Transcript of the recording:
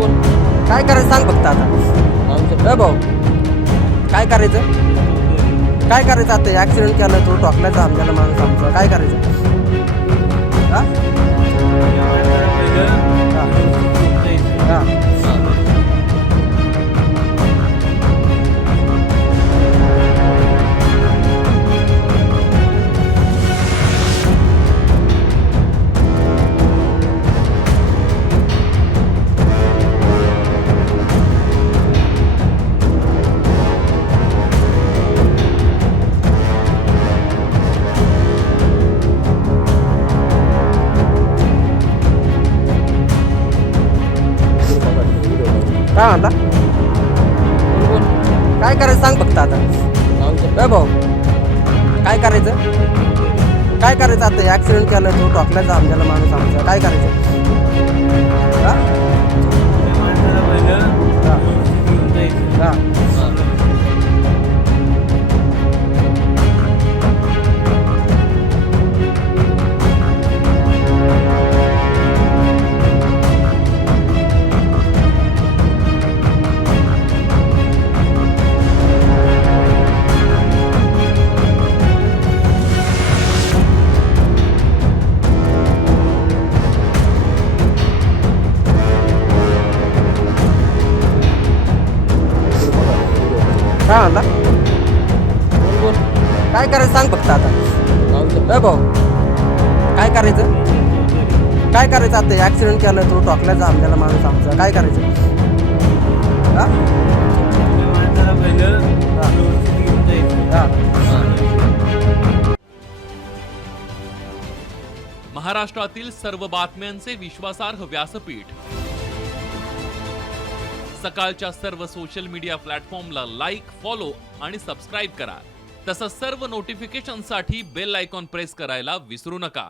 काय करायचं सांग फक्त आता. भाऊ काय करायचं, काय करायचं आता. ऍक्सिडेंट केला तो, टोकल्याचा आमच्याला माणूस आमचा, काय करायचं. हा? हा. हा. काय म्हणता, काय करायचं सांग फक्त आता. भाऊ काय करायचं, काय करायचं आता. ऍक्सिडेंट केला तो, टोकल्याचा आमच्याला माणूस आमचा, काय करायचं. हा? हा. काय म्हणता, काय करायचं सांग फक्त आता. भाऊ काय करायचं, काय करायचं आता. ऍक्सिडेंट केला तो, टोकल्याचा आमच्याला माणूस आमचा, काय करायचं. हा? हा. महाराष्ट्रातील सर्व बातम्यांचे विश्वासार्ह व्यासपीठ, सकाळच्या सर्व सोशल मीडिया प्लॅटफॉर्मला लाईक, फॉलो आणि सबस्क्राईब करा. तसंच सर्व नोटिफिकेशनसाठी बेल आयकॉन प्रेस करायला विसरू नका.